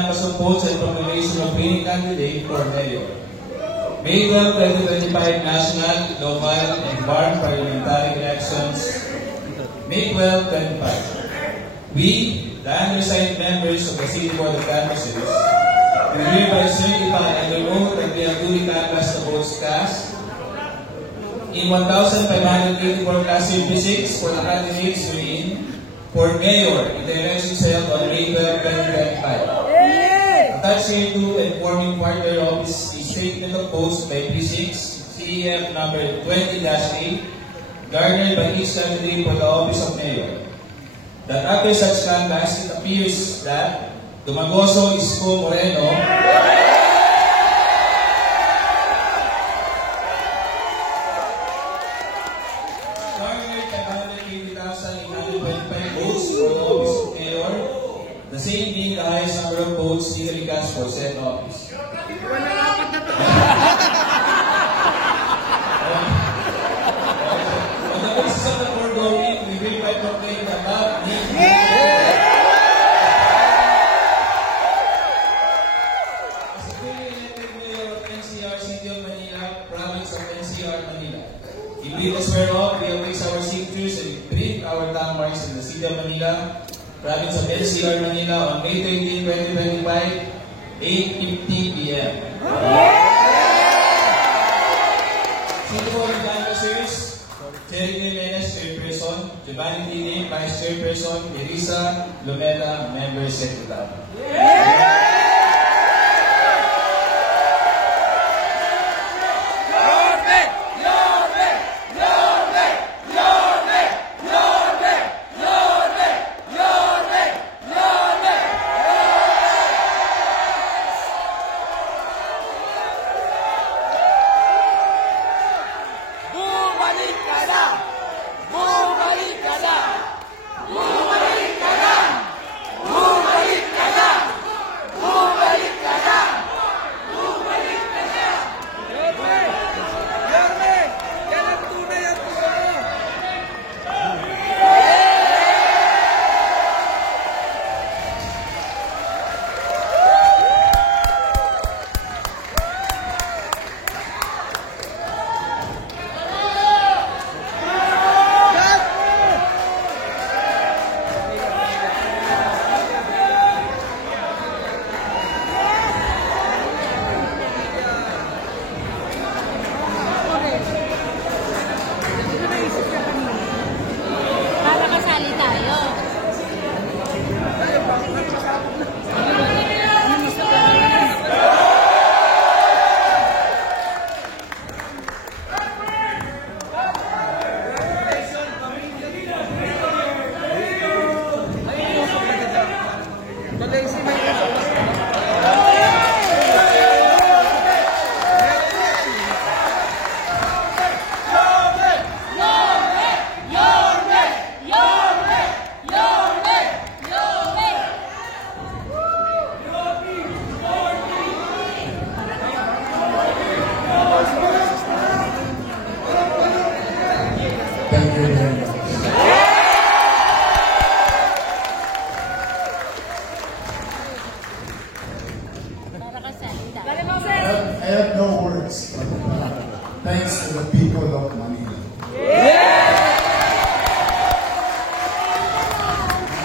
canvass of votes and proclamation of winning candidate for mayor. May 12, 2025 national, local, and barn parliamentary elections. May 12, 2025. We, the undersigned members of the City Board of Canvassers, we hereby certify under oath that we have duly canvassed the votes cast in 1,584 Class 36 for the candidates wherein for mayor in the elections held on May 12, 2025. Attached here to and forming part thereof is a statement of votes by precincts CEF number 20-8 garnered by each candidate for the office of mayor. That after such canvass, it appears that Dumagoso Isko Moreno garnered 580,825 votes for the office of mayor, the same being the highest number of votes legally cast for said office. On the basis of the foregoing, we hereby proclaim the above named as a fully elected mayor of NCR City of Manila, province of NCR Manila. In witness whereof, we affix our signatures and print our landmarks in the City of Manila, province of NCR Manila on May 13, 2025, 8:50 p.m. City Board of Canvassers, Jerry Jimenez, Chairperson, Giovanni Tine, Vice Chairperson, Teresa Lumela, Member Secretary. I have no words. Thanks to the people of Manila.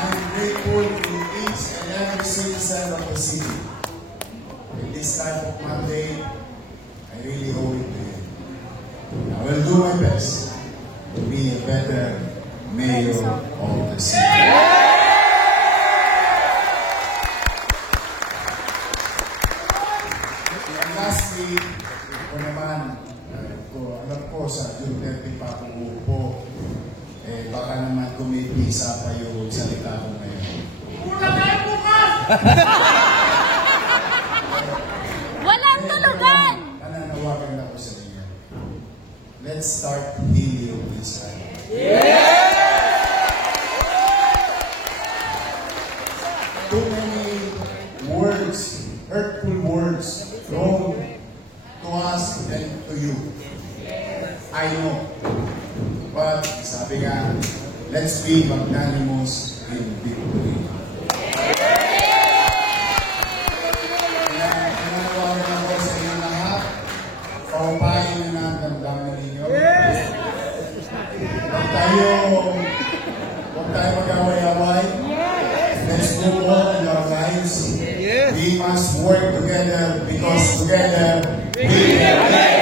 I'm grateful to each and every citizen of the city. In this type of mandate, I really owe it to you. I will do my best to be a better mayor of the city. Lastly, ako naman, alam ko sa June 30 pa ako uupo, baka naman kumipisa pa yung salita ko ngayon. Una tayo bukas! Walang tulugan! Nananawagan ako sa inyo. Let's start healing this time. Too many words, hurtful words, wrong to us and to you. I know. But sabi nga, let's be magnanimous in victory. niyo na ang damdamin ninyo. Huwag tayo mag-away-away. Let's move on in our lives. We must work together because together we can.